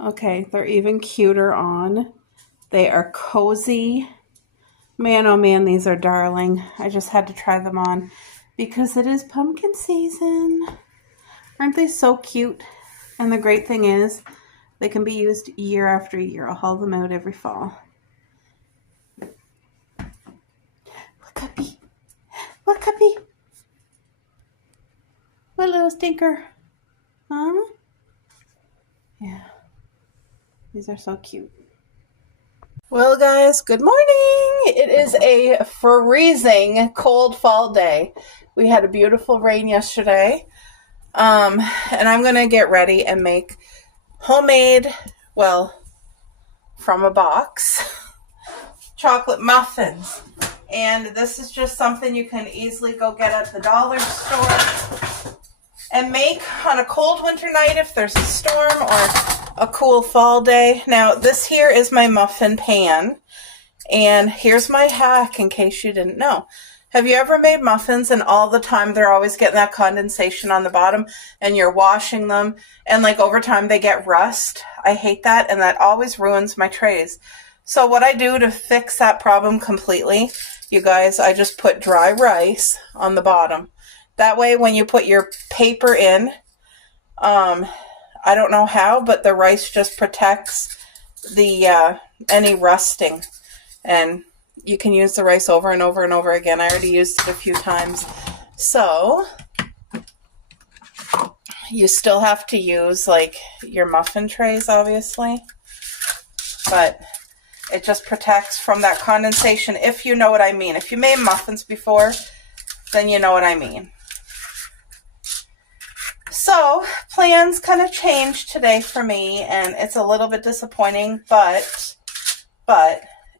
Okay, they're even cuter on. They are cozy. Man, oh man, these are darling. I just had to try them on because it is pumpkin season. Aren't they so cute? And the great thing is, they can be used year after year. I'll haul them out every fall. Look, Guppy. Look, Guppy. What little stinker. Huh? Yeah. These are so cute. Well, guys, good morning. It is a freezing cold fall day. We had a beautiful rain yesterday. And I'm going to get ready and make homemade, well, from a box, chocolate muffins. And this is just something you can easily go get at the dollar store and make on a cold winter night if there's a storm or a cool fall day. Now, this here is my muffin pan. And here's my hack in case you didn't know. Have you ever made muffins and all the time they're always getting that condensation on the bottom and you're washing them and like over time they get rust? I hate that and that always ruins my trays. So what I do to fix that problem completely, you guys, I just put dry rice on the bottom. That way when you put your paper in, I don't know how, but the rice just protects the any rusting. And you can use the rice over and over and over again. I already used it a few times. So you still have to use like your muffin trays, obviously. But it just protects from that condensation, if you know what I mean. If you made muffins before, then you know what I mean. So plans kind of changed today for me, and it's a little bit disappointing, but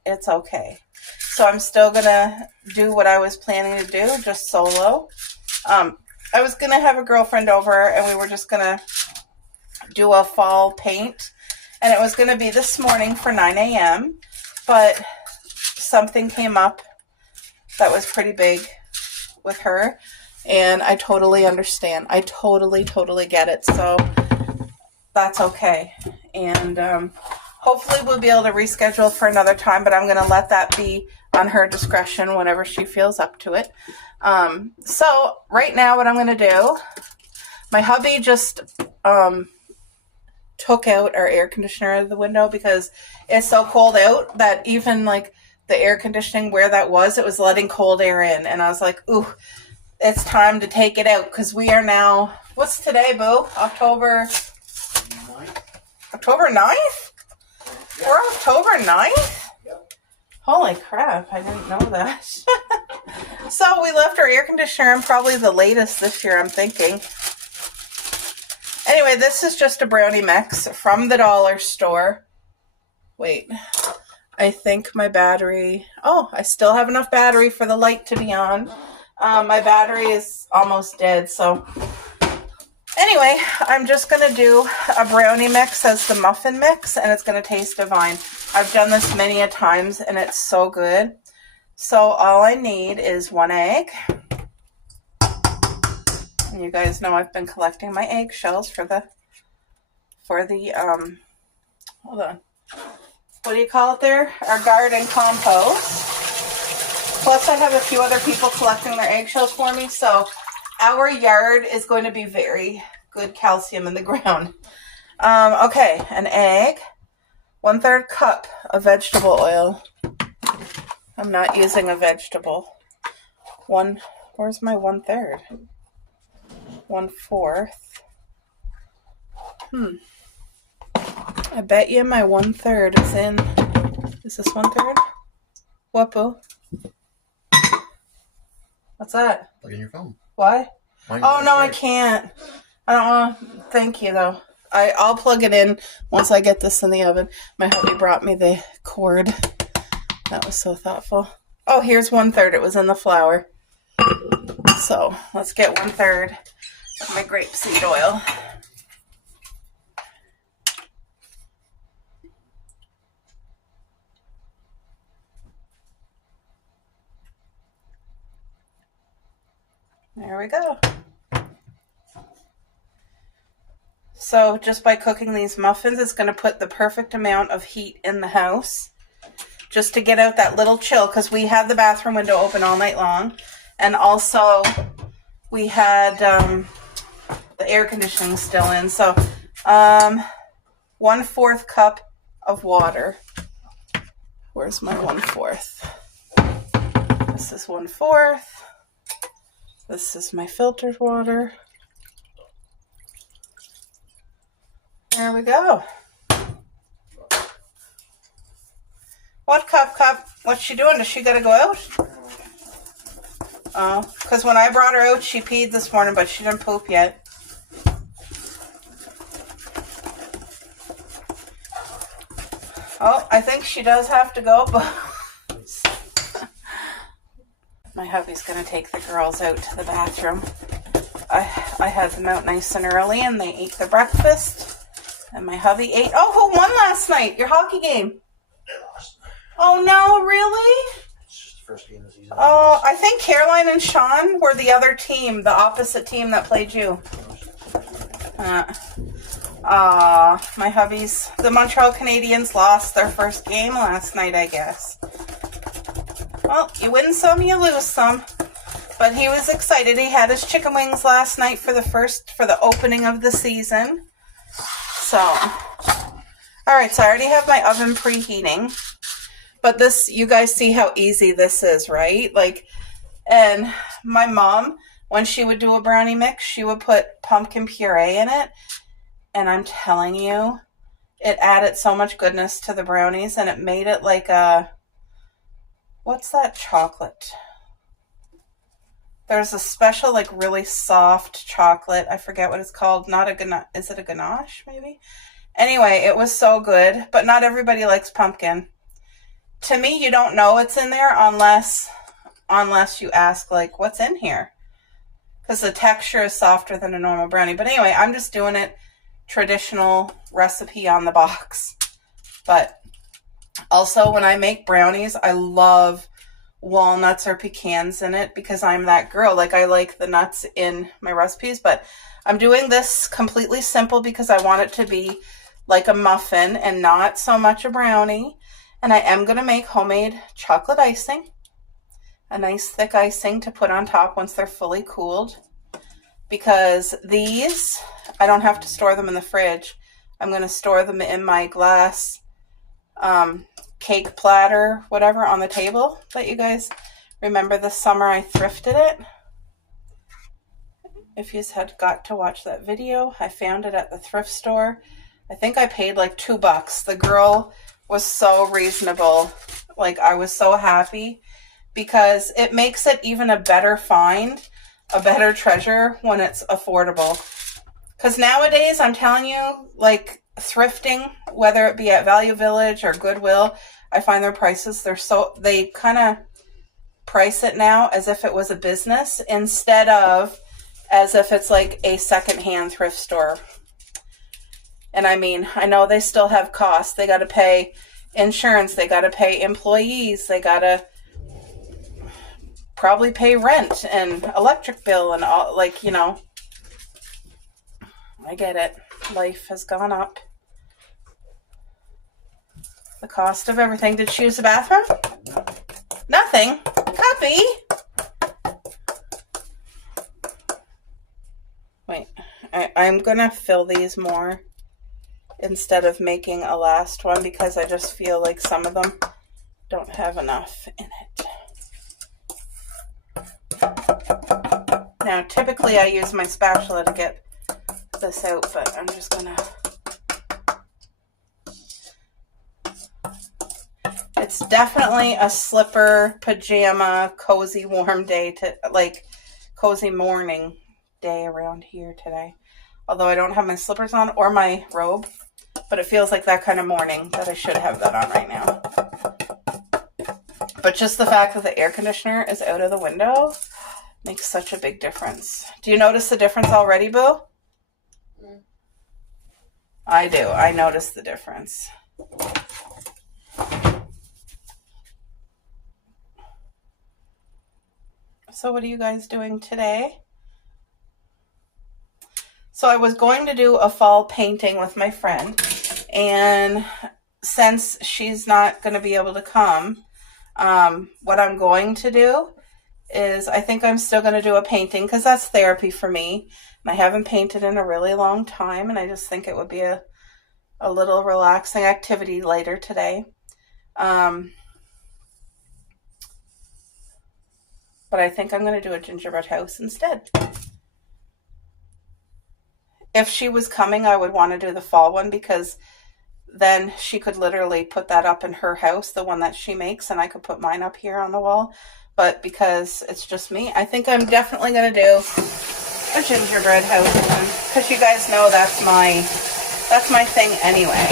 it's okay. So I'm still going to do what I was planning to do, just solo. I was going to have a girlfriend over, and we were just going to do a fall paint. And it was going to be this morning for 9 a.m., but something came up that was pretty big with her, and I totally understand. I totally get it. So that's okay. And hopefully we'll be able to reschedule for another time, but I'm going to let that be on her discretion whenever she feels up to it. So right now what I'm going to do, my hubby just took out our air conditioner out of the window because it's so cold out that even like the air conditioning where that was, it was letting cold air in. And I was like, ooh, it's time to take it out because we are now, what's today, boo? October 9th? October 9th? Yep. We're October 9th? Yep. Holy crap, I didn't know that. So we left our air conditioner in probably the latest this year, I'm thinking. Anyway, this is just a brownie mix from the dollar store. Wait, I think my battery, I still have enough battery for the light to be on. My battery is almost dead, so anyway, I'm just going to do a brownie mix as the muffin mix, and it's going to taste divine. I've done this many a times, and it's so good. So all I need is 1 egg. And you guys know I've been collecting my eggshells for the hold on. What do you call it there? Our garden compost. Plus I have a few other people collecting their eggshells for me, so our yard is going to be very good calcium in the ground. Okay, an egg, 1/3 cup of vegetable oil. I'm not using a vegetable. Where's my 1/3? 1/4. I bet you my 1/3 is in. Is this 1/3? What, boo? What's that? Plug in your phone. Why? Oh, no, I can't. I don't want to. Thank you, though. I'll plug it in once I get this in the oven. My hubby brought me the cord. That was so thoughtful. Oh, here's 1/3. It was in the flour. So let's get 1/3 of my grapeseed oil. There we go. So just by cooking these muffins, it's going to put the perfect amount of heat in the house just to get out that little chill, because we had the bathroom window open all night long. And also we had the air conditioning still in. So 1/4 cup of water. Where's my 1/4? This is 1/4. This is my filtered water. There we go. What cup? What's she doing? Does she gotta go out? Oh, because when I brought her out, she peed this morning, but she didn't poop yet. Oh, I think she does have to go, but my hubby's gonna take the girls out to the bathroom. I had them out nice and early, and they ate their breakfast. And my hubby ate. Oh, who won last night? Your hockey game? They lost. Oh no, really? It's just the first game of the season. Oh, I think Caroline and Sean were the other team, the opposite team that played you. My hubby's. The Montreal Canadiens lost their first game last night, I guess. Well, you win some, you lose some. But he was excited. He had his chicken wings last night for the opening of the season. So, alright, so I already have my oven preheating. But this, you guys see how easy this is, right? Like, and my mom, when she would do a brownie mix, she would put pumpkin puree in it. And I'm telling you, it added so much goodness to the brownies, and it made it like a, what's that chocolate? There's a special, like, really soft chocolate. I forget what it's called. Not a ganache. Is it a ganache, maybe? Anyway, it was so good. But not everybody likes pumpkin. To me, you don't know it's in there unless you ask, like, what's in here? Because the texture is softer than a normal brownie. But anyway, I'm just doing it traditional recipe on the box. But also, when I make brownies, I love walnuts or pecans in it because I'm that girl. Like, I like the nuts in my recipes, but I'm doing this completely simple because I want it to be like a muffin and not so much a brownie. And I am going to make homemade chocolate icing, a nice thick icing to put on top once they're fully cooled, because these, I don't have to store them in the fridge. I'm going to store them in my glass cake platter, whatever, on the table that you guys remember this summer I thrifted it. If you had got to watch that video, I found it at the thrift store. I think I paid like $2. The girl was so reasonable. Like, I was so happy because it makes it even a better find, a better treasure when it's affordable. Because nowadays, I'm telling you, like, thrifting, whether it be at Value Village or Goodwill, I find their prices, they kind of price it now as if it was a business instead of as if it's like a secondhand thrift store. And I mean, I know they still have costs. They got to pay insurance. They got to pay employees. They got to probably pay rent and electric bill and all, like, you know. I get it. Life has gone up. The cost of everything. Did she use the bathroom? Nothing. Puppy. Wait. I'm going to fill these more instead of making a last one because I just feel like some of them don't have enough in it. Now, typically I use my spatula to get this out, but I'm just going to... It's definitely a slipper, pajama, cozy, warm day, cozy morning day around here today. Although I don't have my slippers on or my robe, but it feels like that kind of morning that I should have that on right now. But just the fact that the air conditioner is out of the window makes such a big difference. Do you notice the difference already, Boo? Mm. I do. I notice the difference. So what are you guys doing today? So I was going to do a fall painting with my friend, and since she's not going to be able to come, what I'm going to do is I think I'm still going to do a painting because that's therapy for me. And I haven't painted in a really long time, and I just think it would be a little relaxing activity later today. But I think I'm going to do a gingerbread house instead. If she was coming, I would want to do the fall one because then she could literally put that up in her house, the one that she makes, and I could put mine up here on the wall. But because it's just me, I think I'm definitely going to do a gingerbread house one because you guys know that's my thing anyway.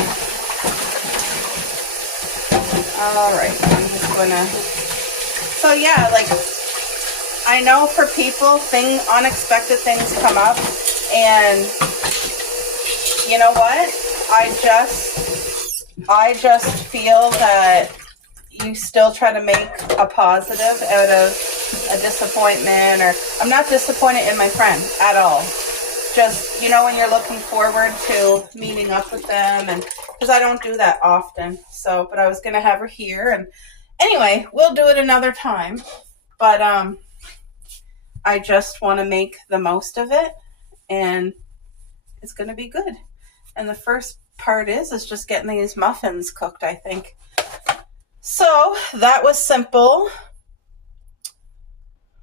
All right, I'm just going to, so yeah, like, I know for people, unexpected things come up, and you know what? I just feel that you still try to make a positive out of a disappointment, or I'm not disappointed in my friend at all. Just, you know, when you're looking forward to meeting up with them, and because I don't do that often. So, but I was going to have her here, and anyway, we'll do it another time. But I just want to make the most of it, and it's going to be good. And the first part is just getting these muffins cooked, I think. So that was simple.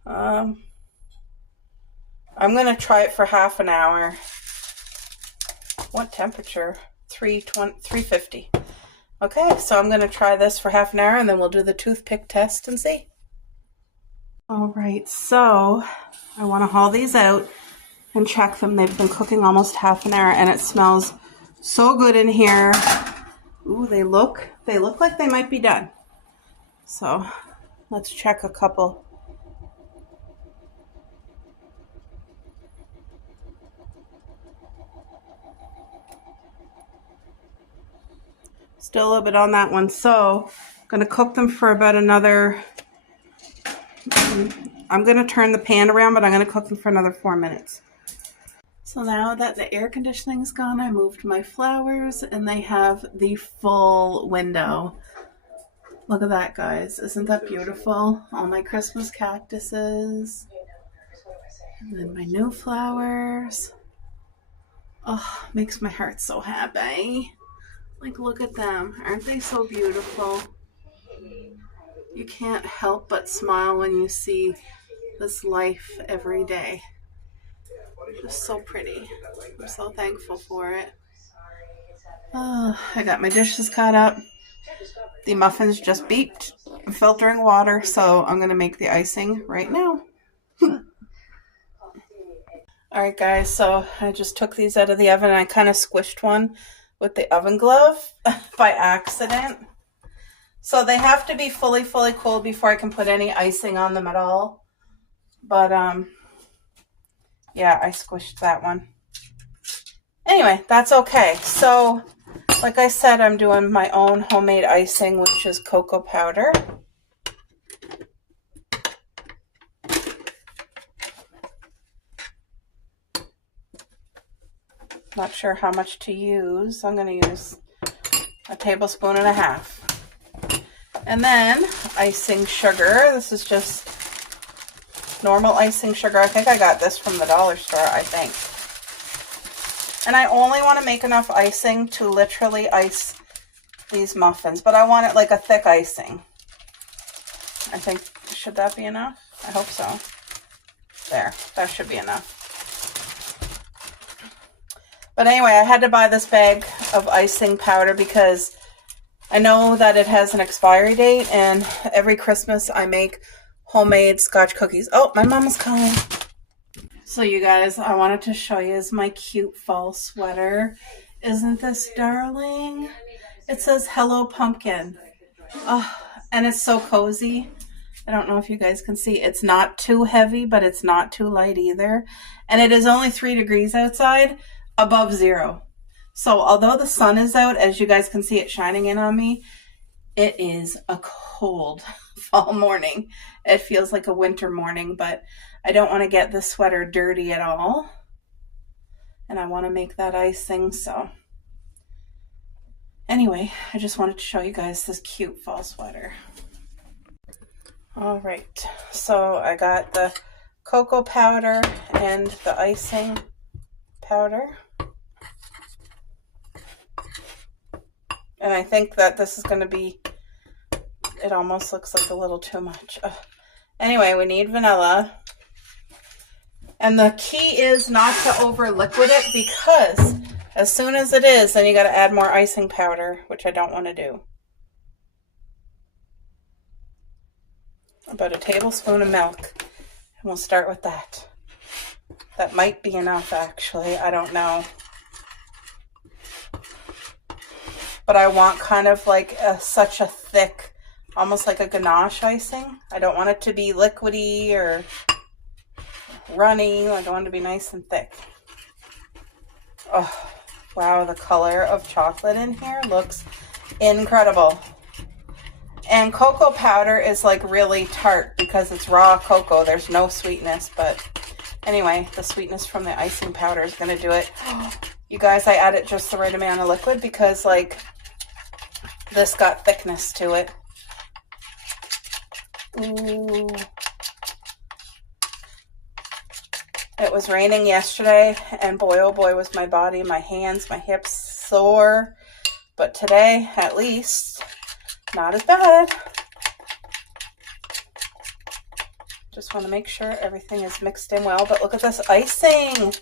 I'm going to try it for half an hour. What temperature? 350. Okay, so I'm going to try this for half an hour, and then we'll do the toothpick test and see. All right, so I want to haul these out and check them. They've been cooking almost half an hour, and it smells so good in here. Ooh, they look like they might be done. So let's check a couple. Still a little bit on that one. So I'm going to cook them for about another, I'm going to turn the pan around, but I'm going to cook them for another 4 minutes. So now that the air conditioning's gone, I moved my flowers, and they have the full window. Look at that, guys. Isn't that beautiful? All my Christmas cactuses. And then my new flowers. Oh, makes my heart so happy. Like, look at them. Aren't they so beautiful? You can't help but smile when you see this life every day. Just so pretty. I'm so thankful for it. Oh, I got my dishes caught up. The muffins just beeped. I'm filtering water, so I'm going to make the icing right now. Alright guys, so I just took these out of the oven, and I kind of squished one with the oven glove by accident. So they have to be fully cooled before I can put any icing on them at all. But yeah, I squished that one. Anyway, that's okay. So, like I said, I'm doing my own homemade icing, which is cocoa powder. Not sure how much to use. I'm going to use a tablespoon and a half. And then icing sugar. This is just normal icing sugar. I think I got this from the dollar store, I think. And I only want to make enough icing to literally ice these muffins, but I want it like a thick icing. I think, should that be enough? I hope so. There, that should be enough. But anyway, I had to buy this bag of icing powder because I know that it has an expiry date, and every Christmas I make homemade Scotch cookies. Oh, my mama's calling. So you guys, I wanted to show you my cute fall sweater. Isn't this darling? It says Hello Pumpkin. Oh, and it's so cozy. I don't know if you guys can see. It's not too heavy, but it's not too light either. And it is only 3 degrees outside, above 0. So although the sun is out, as you guys can see it shining in on me, it is a cold fall morning. It feels like a winter morning, but I don't want to get the sweater dirty at all. and I want to make that icing. So anyway, I just wanted to show you guys this cute fall sweater. All right, so I got the cocoa powder and the icing powder. And I think that this is going to be, it almost looks like a little too much. Anyway, we need vanilla. And the key is not to over liquid it, because as soon as it is, then you got to add more icing powder, which I don't want to do. About a tablespoon of milk. And we'll start with that. That might be enough, actually. I don't know. But I want kind of like such a thick, almost like a ganache icing. I don't want it to be liquidy or runny. Like I want it to be nice and thick. Oh, wow, the color of chocolate in here looks incredible. And cocoa powder is like really tart because it's raw cocoa. There's no sweetness, but anyway, the sweetness from the icing powder is going to do it. You guys, I added just the right amount of liquid because like this got thickness to it. Ooh. It was raining yesterday, and boy, oh boy, was my body, my hands, my hips sore. But today, at least, not as bad. Just want to make sure everything is mixed in well. But look at this icing.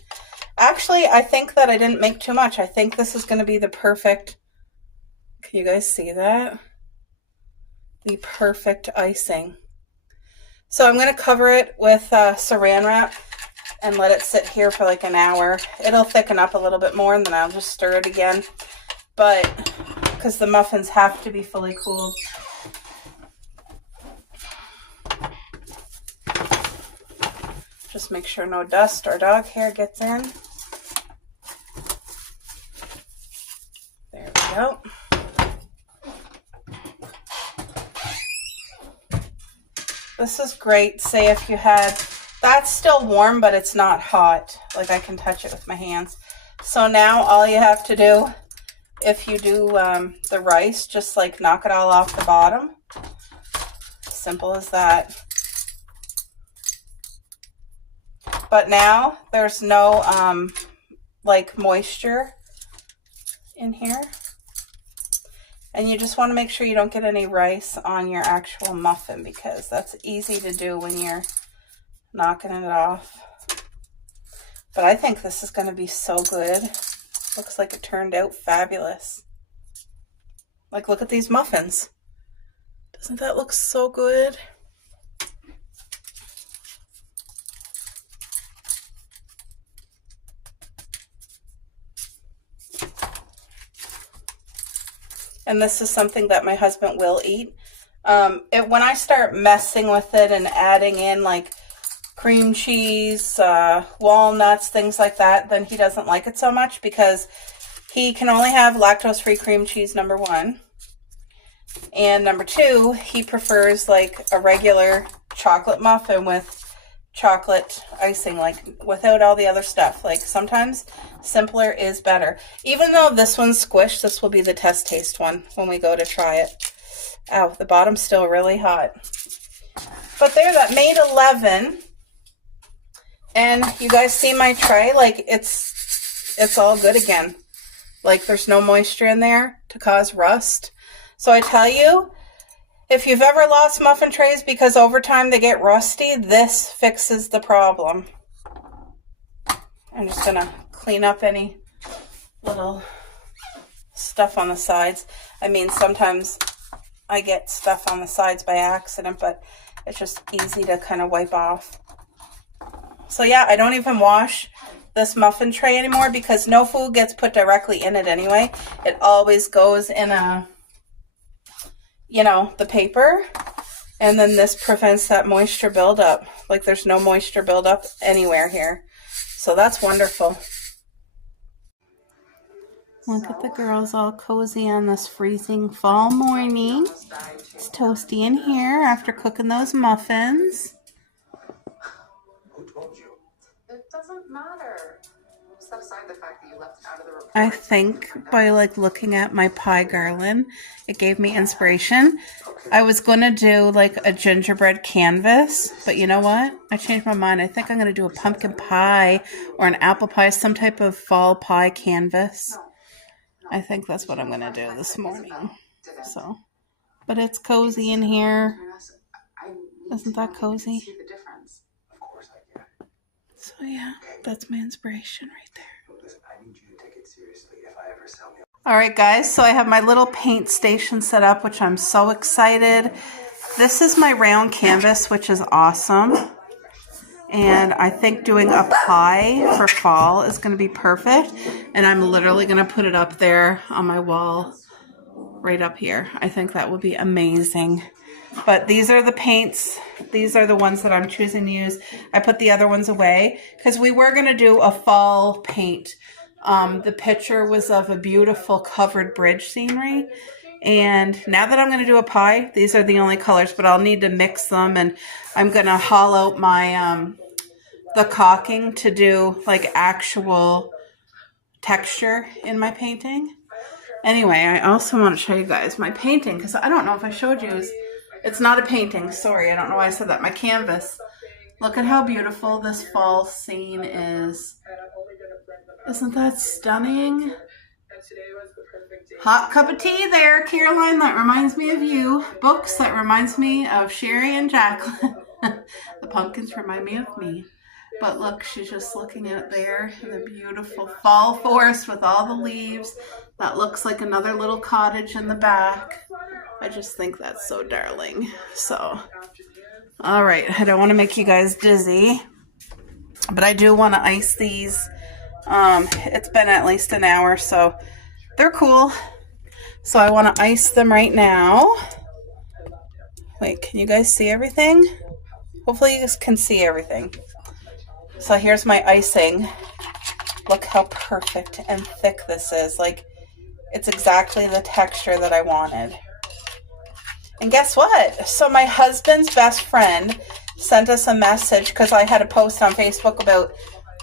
Actually, I think that I didn't make too much. I think this is going to be the perfect, can you guys see that? The perfect icing. So I'm going to cover it with saran wrap and let it sit here for like an hour. It'll thicken up a little bit more, and then I'll just stir it again. But because the muffins have to be fully cooled. Just make sure no dust or dog hair gets in. There we go. This is great. Say if you had, that's still warm, but it's not hot. Like I can touch it with my hands. So now all you have to do, if you do the rice, just like knock it all off the bottom. Simple as that. But now there's no like moisture in here. And you just want to make sure you don't get any rice on your actual muffin, because that's easy to do when you're knocking it off. But I think this is going to be so good. Looks like it turned out fabulous. Like, look at these muffins. Doesn't that look so good? And this is something that my husband will eat. When I start messing with it and adding in like cream cheese, walnuts, things like that, then he doesn't like it so much, because he can only have lactose-free cream cheese, number one. And number two, he prefers like a regular chocolate muffin with chocolate icing, like without all the other stuff. Like sometimes simpler is better. Even though this one's squished, this will be the test taste one when we go to try it. Ow, the bottom's still really hot. But there, that made 11. And you guys see my tray? Like it's all good again. Like there's no moisture in there to cause rust. So I tell you, if you've ever lost muffin trays because over time they get rusty, this fixes the problem. I'm just going to clean up any little stuff on the sides. I mean, sometimes I get stuff on the sides by accident, but it's just easy to kind of wipe off. So yeah, I don't even wash this muffin tray anymore because no food gets put directly in it anyway. It always goes in a, you know, the paper, and then this prevents that moisture buildup. Like there's no moisture buildup anywhere here. So that's wonderful. Look at the girls all cozy on this freezing fall morning. It's toasty in here after cooking those muffins. Who told you? It doesn't matter. I think by like looking at my pie garland, it gave me inspiration. I was going to do like a gingerbread canvas, but you know what? I changed my mind. I think I'm going to do a pumpkin pie or an apple pie, some type of fall pie canvas. I think that's what I'm going to do this morning. So, but it's cozy in here. Isn't that cozy? So yeah, that's my inspiration right there. All right, guys, so I have my little paint station set up, which I'm so excited. This is my round canvas, which is awesome. And I think doing a pie for fall is going to be perfect. And I'm literally going to put it up there on my wall right up here. I think that will be amazing. But these are the paints. These are the ones that I'm choosing to use. I put the other ones away because we were going to do a fall paint. The picture was of a beautiful covered bridge scenery. And now that I'm going to do a pie, these are the only colors, but I'll need to mix them. And I'm going to hollow out my the caulking to do like actual texture in my painting. Anyway, I also want to show you guys my painting because I don't know if I showed you. It's not a painting. Sorry, I don't know why I said that. My canvas. Look at how beautiful this fall scene is. Isn't that stunning? Hot cup of tea there, Caroline. That reminds me of you. Books, that reminds me of Sherry and Jacqueline. The pumpkins remind me of me. But look, she's just looking at it there in the beautiful fall forest with all the leaves. That looks like another little cottage in the back. I just think that's so darling. So, all right. I don't want to make you guys dizzy, but I do want to ice these. It's been at least an hour, so they're cool. So I want to ice them right now. Wait, can you guys see everything? Hopefully you guys can see everything. So here's my icing. Look how perfect and thick this is. Like, it's exactly the texture that I wanted. And guess what? So my husband's best friend sent us a message because I had a post on Facebook about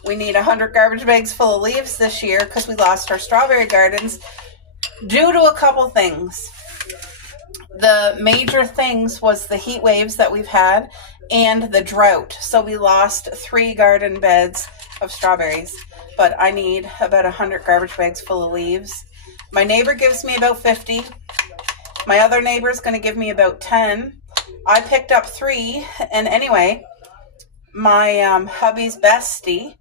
we need 100 garbage bags full of leaves this year because we lost our strawberry gardens due to a couple things. The major things was the heat waves that we've had and the drought. So we lost 3 garden beds of strawberries, but I need about 100 garbage bags full of leaves. My neighbor gives me about 50. My other neighbor is going to give me about 10. I picked up 3. And anyway, my hubby's bestie,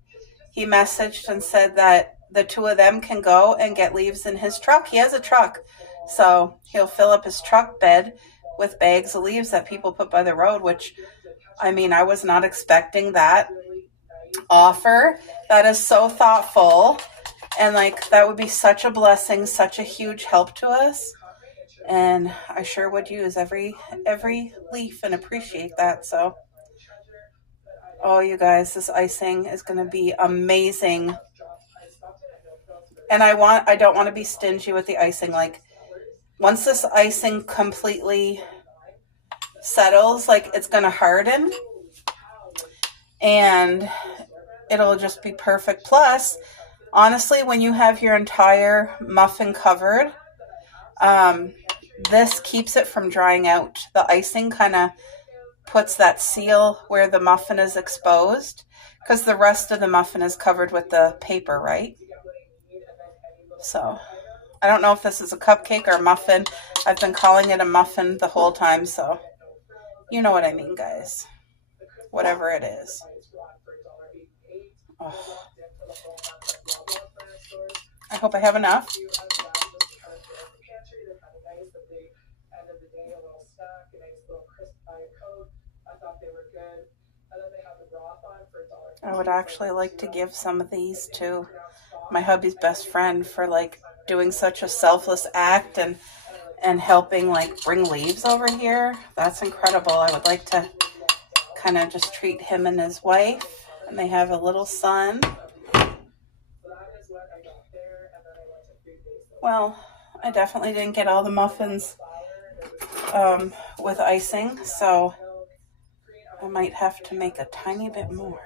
he messaged and said that the 2 of them can go and get leaves in his truck. He has a truck. So he'll fill up his truck bed with bags of leaves that people put by the road, which, I mean, I was not expecting that offer. That is so thoughtful. And like, that would be such a blessing, such a huge help to us. And I sure would use every leaf and appreciate that. So, oh, you guys, this icing is going to be amazing. And I don't want to be stingy with the icing. Like, once this icing completely settles, like, it's going to harden and it'll just be perfect. Plus, honestly, when you have your entire muffin covered, this keeps it from drying out. The icing kind of puts that seal where the muffin is exposed because the rest of the muffin is covered with the paper, right? So I don't know if this is a cupcake or a muffin. I've been calling it a muffin the whole time, so you know what I mean, guys. Whatever it is. Oh. I hope I have enough. I would actually like to give some of these to my hubby's best friend for like doing such a selfless act and helping like bring leaves over here. That's incredible. I would like to kind of just treat him and his wife, and they have a little son. Well, I definitely didn't get all the muffins with icing, so I might have to make a tiny bit more.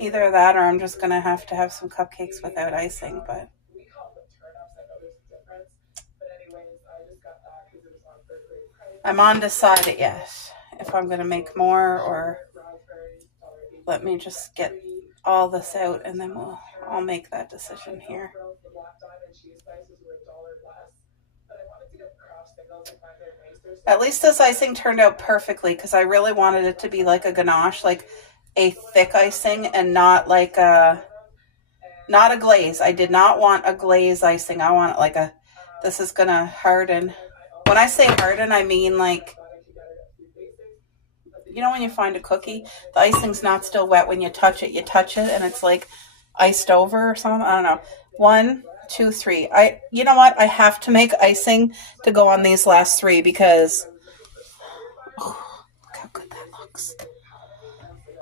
Either that or I'm just going to have some cupcakes without icing, but I'm undecided yet if I'm going to make more or let me just get all this out and then I'll make that decision here. At least this icing turned out perfectly because I really wanted it to be like a ganache, like a thick icing and not like not a glaze. I did not want a glaze icing. I want it like this is going to harden. When I say harden, I mean like, you know when you find a cookie, the icing's not still wet when you touch it and it's like iced over or something. I don't know. 1, 2, 3. You know what? I have to make icing to go on these last 3 because look how good that looks.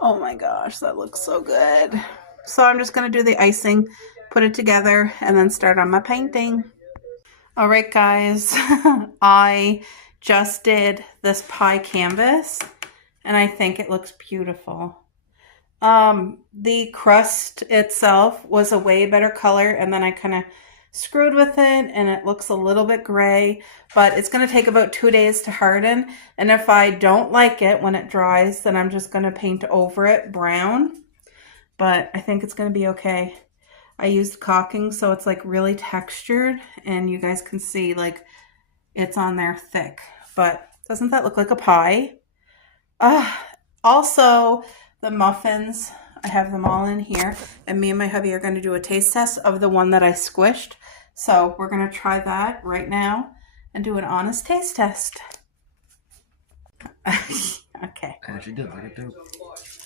Oh my gosh, that looks so good. So I'm just going to do the icing, put it together, and then start on my painting. All right, guys, I just did this pie canvas, and I think it looks beautiful. The crust itself was a way better color, and then I kind of screwed with it, and it looks a little bit gray, but it's going to take about 2 days to harden, and if I don't like it when it dries, then I'm just going to paint over it brown, but I think it's going to be okay. I used caulking, so it's like really textured, and you guys can see like it's on there thick, but doesn't that look like a pie? Also, the muffins, I have them all in here, and me and my hubby are going to do a taste test of the one that I squished. So we're going to try that right now and do an honest taste test. Okay. I actually did like it too.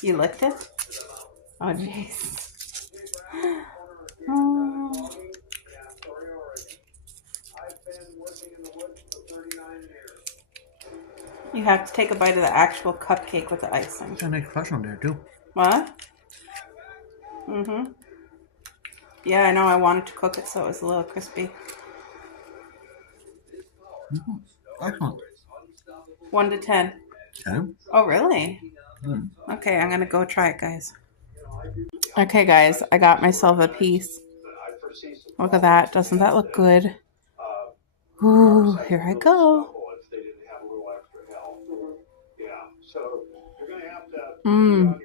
You licked it? Oh, jeez. Oh. You have to take a bite of the actual cupcake with the icing. Got a nice crust on there too. What? Mm-hmm. Yeah, I know. I wanted to cook it so it was a little crispy. Excellent. 1 to 10. 10? Oh, really? Okay, I'm going to go try it, guys. Okay, guys, I got myself a piece. Look at that. Doesn't that look good? Ooh, here I go. Mmm.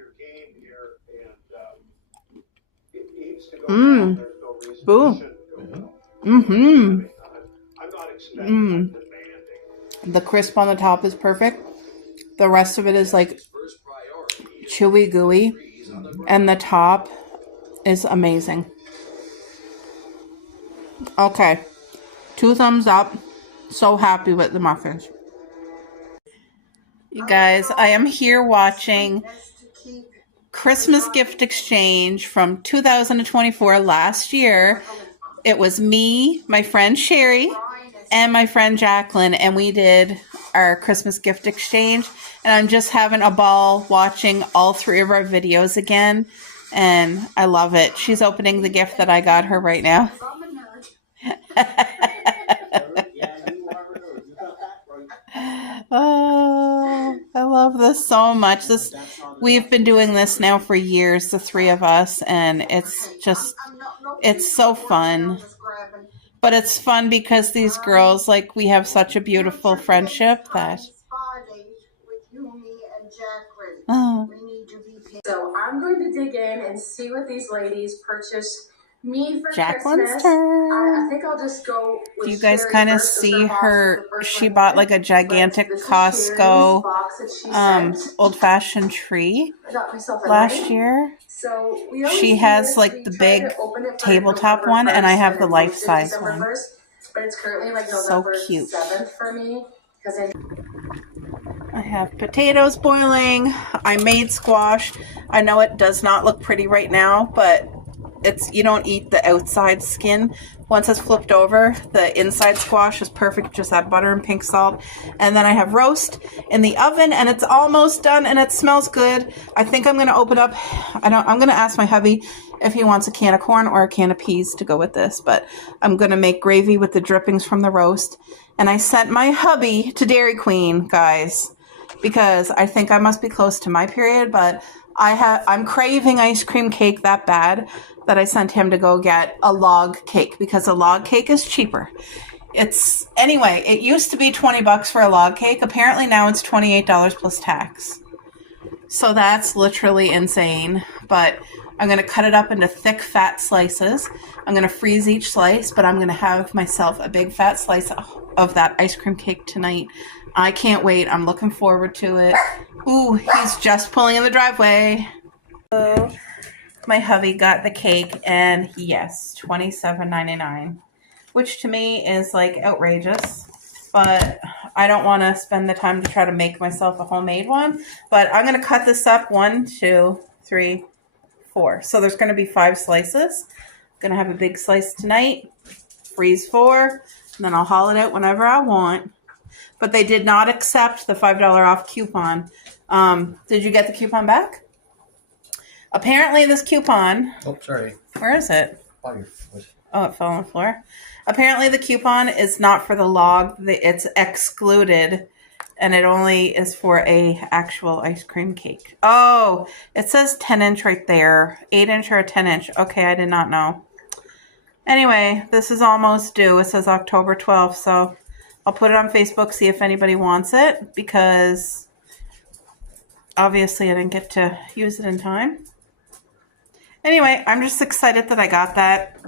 Mmm. Ooh. Mm-hmm. Mmm. The crisp on the top is perfect. The rest of it is like chewy gooey. And the top is amazing. Okay. 2 thumbs up. So happy with the muffins. You guys, I am here watching Christmas gift exchange from 2024 last year. It was me, my friend Sherry, and my friend Jacqueline, and we did our Christmas gift exchange. And I'm just having a ball watching all 3 of our videos again, and I love it. She's opening the gift that I got her right now. Oh, I love this so much. We've been doing this now for years, the 3 of us, and it's so fun. But it's fun because these girls, like, we have such a beautiful friendship that... Oh. So I'm going to dig in and see what these ladies purchased me for Jacqueline's Christmas. turn. I think I'll just go with Do you guys kind of see her? She one bought like a gigantic Costco old-fashioned tree last year. So she has like the big tabletop one, and I have the life-size one. But it's currently like so November cute. 7th for me. I have potatoes boiling. I made squash. I know it does not look pretty right now, but you don't eat the outside skin. Once it's flipped over, the inside squash is perfect. Just add butter and pink salt. And then I have roast in the oven, and it's almost done, and it smells good. I think I'm going to open up. I'm going to ask my hubby if he wants a can of corn or a can of peas to go with this, but I'm going to make gravy with the drippings from the roast. And I sent my hubby to Dairy Queen, guys, because I think I must be close to my period, but I'm craving ice cream cake that bad that I sent him to go get a log cake because a log cake is cheaper. Anyway, it used to be $20 for a log cake. Apparently now it's $28 plus tax. So that's literally insane. But I'm going to cut it up into thick, fat slices. I'm going to freeze each slice, but I'm going to have myself a big fat slice of that ice cream cake tonight. I can't wait. I'm looking forward to it. Ooh, he's just pulling in the driveway. So my hubby got the cake, and yes, $27.99, which to me is like outrageous. But I don't want to spend the time to try to make myself a homemade one. But I'm going to cut this up 1, 2, 3, 4. So there's going to be 5 slices. I'm going to have a big slice tonight, freeze 4, and then I'll haul it out whenever I want. But they did not accept the $5 off coupon. Did you get the coupon back? Apparently this coupon... Oh, sorry. Where is it? On your foot. Oh, it fell on the floor. Apparently the coupon is not for the log. It's excluded. And it only is for a actual ice cream cake. Oh, it says 10-inch right there. 8-inch or a 10-inch. Okay, I did not know. Anyway, this is almost due. It says October 12th, so I'll put it on Facebook, see if anybody wants it, because obviously I didn't get to use it in time. Anyway, I'm just excited that I got that.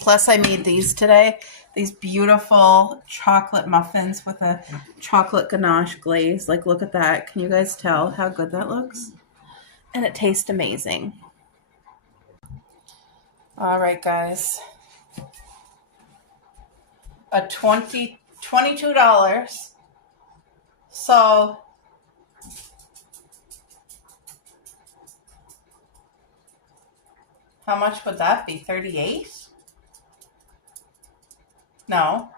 Plus, I made these today. These beautiful chocolate muffins with a chocolate ganache glaze. Like, look at that. Can you guys tell how good that looks? And it tastes amazing. All right, guys. $22. So how much would that be? 38? No.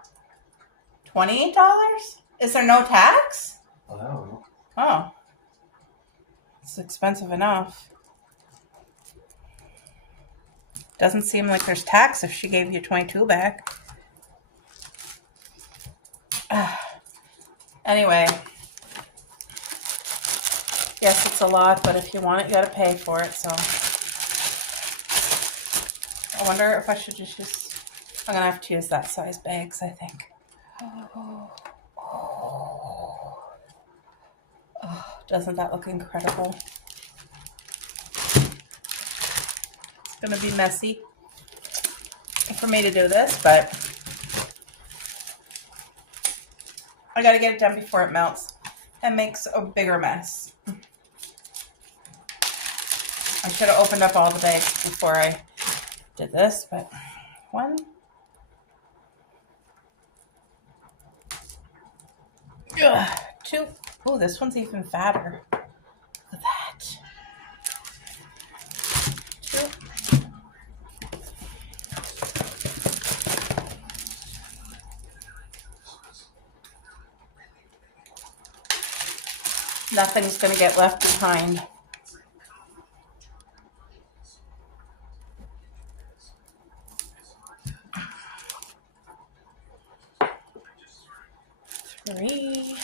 $28? Is there no tax? I don't know. Oh. It's expensive enough. Doesn't seem like there's tax if she gave you 22 back. Anyway. Yes, it's a lot, but if you want it, you gotta pay for it, so. I wonder if I should just use... I'm gonna have to use that size bags, I think. Oh, doesn't that look incredible? It's gonna be messy for me to do this, but I gotta get it done before it melts and makes a bigger mess. I should have opened up all the bags before I did this, but 1, 2. Oh, this one's even fatter. Look at that. 2. Nothing's going to get left behind. Three.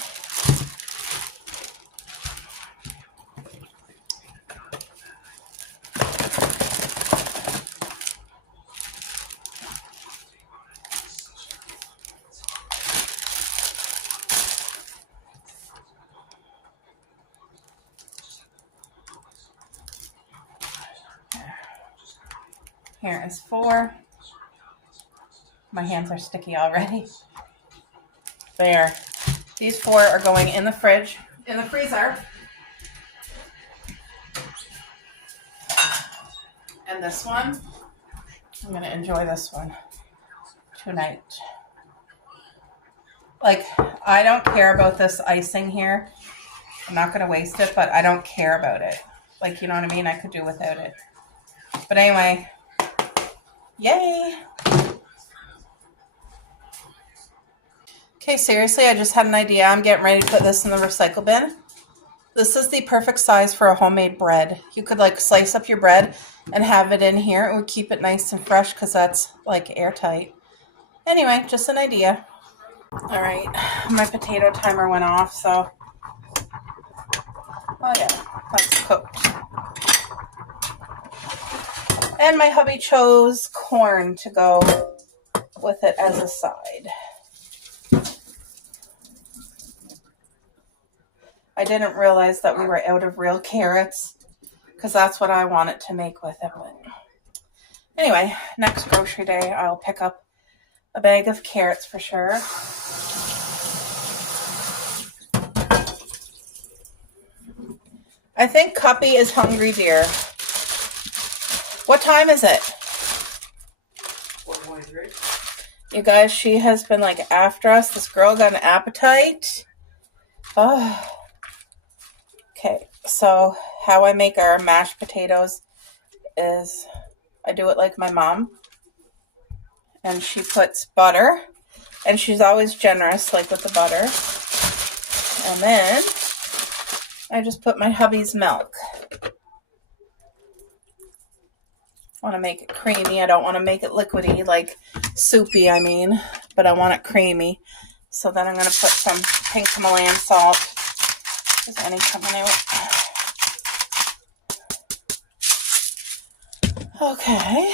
Here is 4. My hands are sticky already. There. These 4 are going in the fridge, in the freezer. And this one, I'm going to enjoy this one tonight. Like, I don't care about this icing here. I'm not going to waste it, but I don't care about it. Like, you know what I mean? I could do without it. But anyway, yay! Okay, seriously, I just had an idea. I'm getting ready to put this in the recycle bin. This is the perfect size for a homemade bread. You could like slice up your bread and have it in here. It would keep it nice and fresh because that's like airtight. Anyway, just an idea. All right, my potato timer went off, so. Oh yeah, that's cooked. And my hubby chose corn to go with it as a side. I didn't realize that we were out of real carrots because that's what I wanted to make with it. But anyway, next grocery day, I'll pick up a bag of carrots for sure. I think Cuppy is hungry, dear. What time is it? 4:23. You guys, she has been like after us. This girl got an appetite. Oh. Okay, so how I make our mashed potatoes is I do it like my mom. And she puts butter. And she's always generous, like with the butter. And then I just put my hubby's milk. I want to make it creamy. I don't want to make it liquidy, like soupy, I mean. But I want it creamy. So then I'm going to put some pink Himalayan salt. Is any coming out? Okay.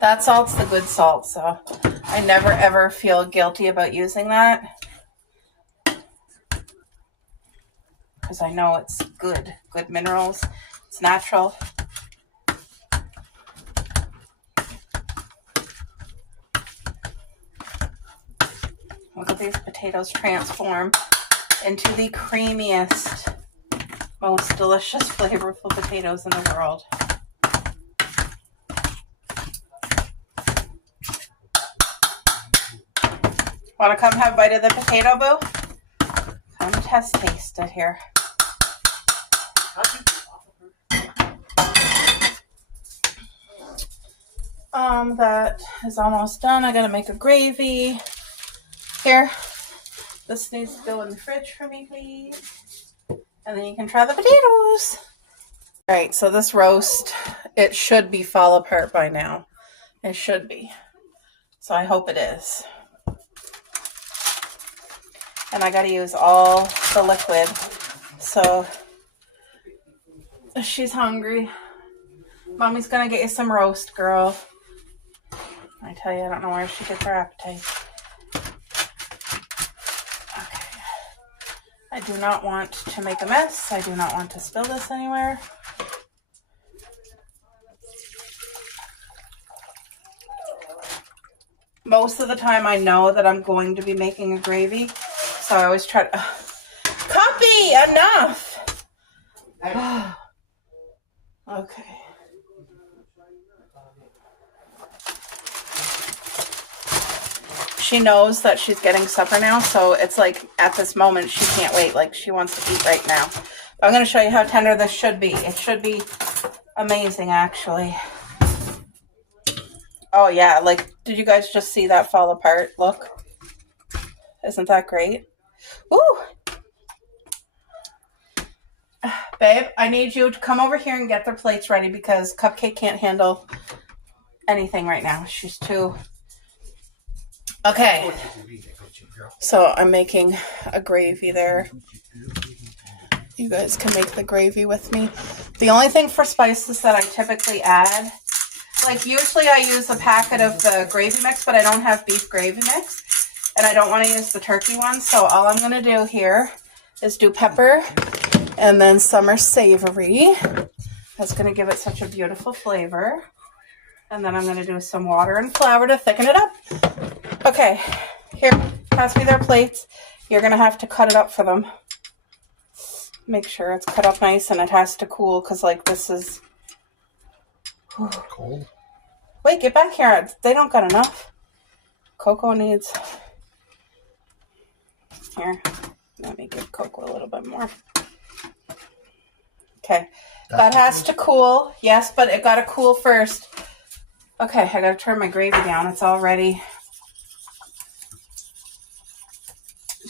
That salt's the good salt, so I never ever feel guilty about using that. Because I know it's good minerals. It's natural. Look at these potatoes transform into the creamiest, most delicious, flavorful potatoes in the world. Want to come have a bite of the potato, boo? Come taste it here. That is almost done. I gotta make a gravy. Here. This needs to go in the fridge for me, please. And then you can try the potatoes. Alright, so this roast, it should be fall apart by now. It should be. So I hope it is. And I gotta use all the liquid. So she's hungry. Mommy's gonna get you some roast, girl. I tell you, I don't know where she gets her appetite. Okay. I do not want to make a mess. I do not want to spill this anywhere. Most of the time I know that I'm going to be making a gravy. So I always try to... Copy! Enough! Okay. She knows that she's getting supper now, so it's like at this moment she can't wait. Like she wants to eat right now. But I'm going to show you how tender this should be. It should be amazing, actually. Oh yeah, like did you guys just see that fall apart? Look. Isn't that great? Ooh. Babe, I need you to come over here and get their plates ready because Cupcake can't handle anything right now. She's too... Okay. So I'm making a gravy there. You guys can make the gravy with me. The only thing for spices that I typically add, like usually I use a packet of the gravy mix, but I don't have beef gravy mix. And I don't want to use the turkey one. So all I'm going to do here is do pepper and then summer savory. That's going to give it such a beautiful flavor. And then I'm going to do some water and flour to thicken it up. Okay, here, pass me their plates. You're going to have to cut it up for them. Make sure it's cut up nice and it has to cool because like this is... Cold. Wait, get back here. They don't got enough. Coco needs... Here, let me give Coco a little bit more. Okay, that has to cool. Yes, but it got to cool first. Okay, I got to turn my gravy down. It's all ready.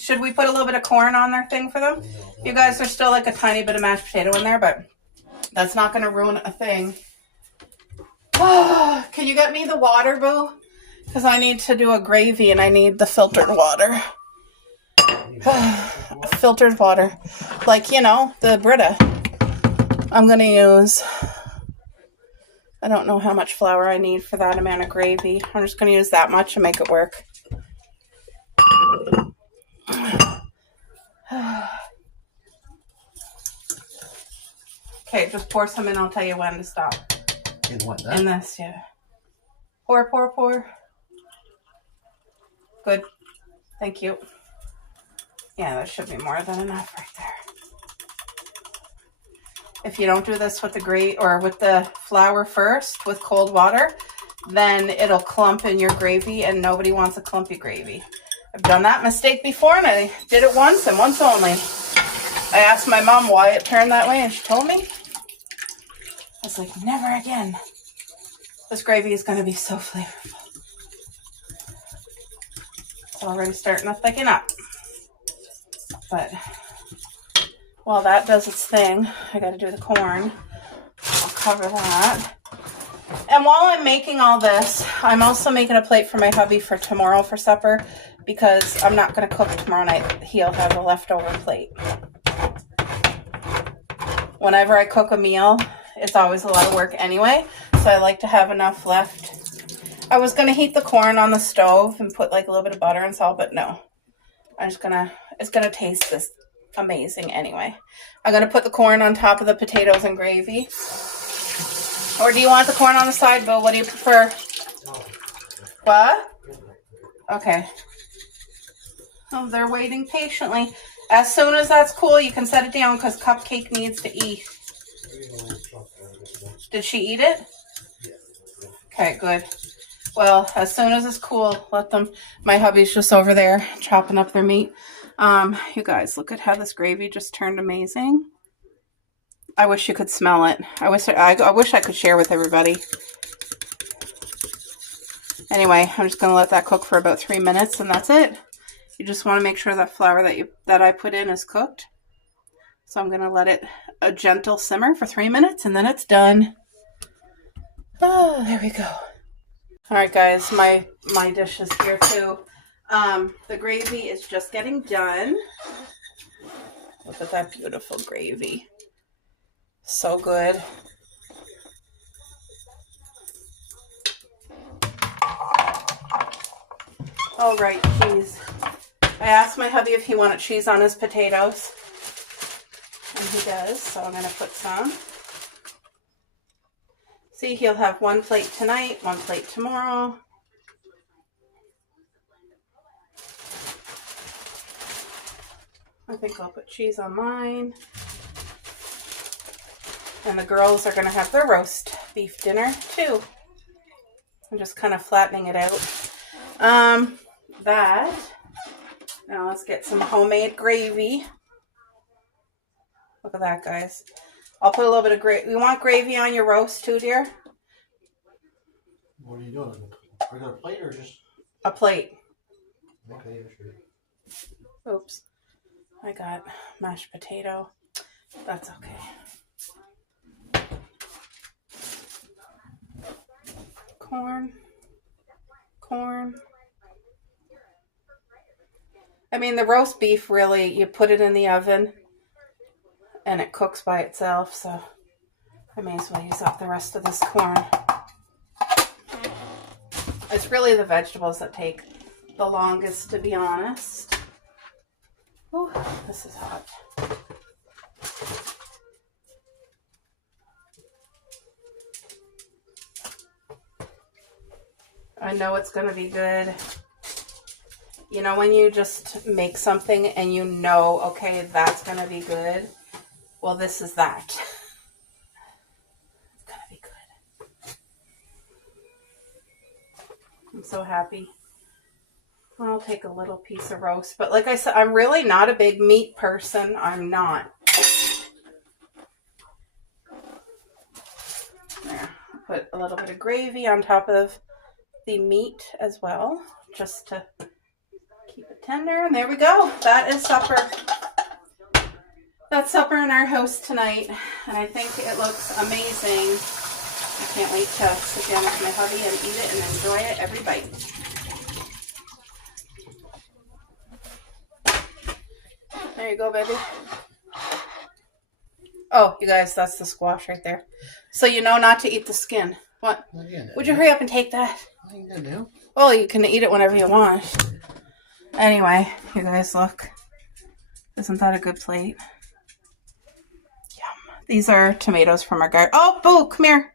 Should we put a little bit of corn on their thing for them? You guys, there's still like a tiny bit of mashed potato in there, but that's not going to ruin a thing. Oh, can you get me the water, boo? Because I need to do a gravy and I need the filtered water. Filtered water. Like, you know, the Brita. I'm going to use I don't know how much flour I need for that amount of gravy. I'm just going to use that much and make it work. Okay, just pour some in. I'll tell you when to stop. In what, that? In this, yeah. Pour, pour, pour. Good. Thank you. Yeah, that should be more than enough right there. If you don't do this with the gravy or with the flour first with cold water, then it'll clump in your gravy, and nobody wants a clumpy gravy. I've done that mistake before, and I did it once and once only. I asked my mom why it turned that way, and she told me. I was like, never again. This gravy is going to be so flavorful. It's already starting to thicken up. But while that does its thing, I got to do the corn. I'll cover that. And while I'm making all this, I'm also making a plate for my hubby for tomorrow for supper, because I'm not going to cook tomorrow night. He'll have a leftover plate. Whenever I cook a meal, it's always a lot of work anyway, so I like to have enough left. I was going to heat the corn on the stove and put like a little bit of butter and salt, but no. I'm just going to, it's going to taste this amazing anyway. I'm going to put the corn on top of the potatoes and gravy. Or do you want the corn on the side, Bill? What do you prefer? What? Okay. Oh, they're waiting patiently. As soon as that's cool, you can set it down because Cupcake needs to eat. Did she eat it? Okay, good. Well, as soon as it's cool, let them. My hubby's just over there chopping up their meat. You guys, look at how this gravy just turned amazing. I wish you could smell it. I wish I could share with everybody. Anyway, I'm just going to let that cook for about 3 minutes, and that's it. You just want to make sure that flour that I put in is cooked. So I'm going to let it a gentle simmer for 3 minutes, and then it's done. Oh, there we go. All right, guys, my dish is here too. The gravy is just getting done. Look at that beautiful gravy. So good. All right, cheese. I asked my hubby if he wanted cheese on his potatoes, and he does, so I'm going to put some. See, he'll have one plate tonight, one plate tomorrow. I think I'll put cheese on mine. And the girls are going to have their roast beef dinner, too. I'm just kind of flattening it out. Now let's get some homemade gravy. Look at that, guys. I'll put a little bit of gravy. You want gravy on your roast too, dear? What are you doing? Are you got a plate or just? A plate. Okay, sure. Oops. I got mashed potato. That's okay. Corn. I mean, the roast beef, really, you put it in the oven and it cooks by itself, so I may as well use up the rest of this corn. It's really the vegetables that take the longest, to be honest. Ooh, this is hot. I know it's going to be good. You know, when you just make something and you know, okay, that's going to be good. Well, this is that. It's going to be good. I'm so happy. I'll take a little piece of roast. But like I said, I'm really not a big meat person. I'm not. There. Put a little bit of gravy on top of the meat as well, just to keep it tender. And there we go. That is supper. That's supper in our house tonight. And I think it looks amazing. I can't wait to sit down with my hubby and eat it and enjoy it every bite. There you go, baby. Oh, you guys, that's the squash right there. So you know not to eat the skin. What? Again, Would you hurry up and take that? What are you gonna do? Well, you can eat it whenever you want. Anyway, you guys look. Isn't that a good plate? Yum. These are tomatoes from our garden. Oh, Boo, come here.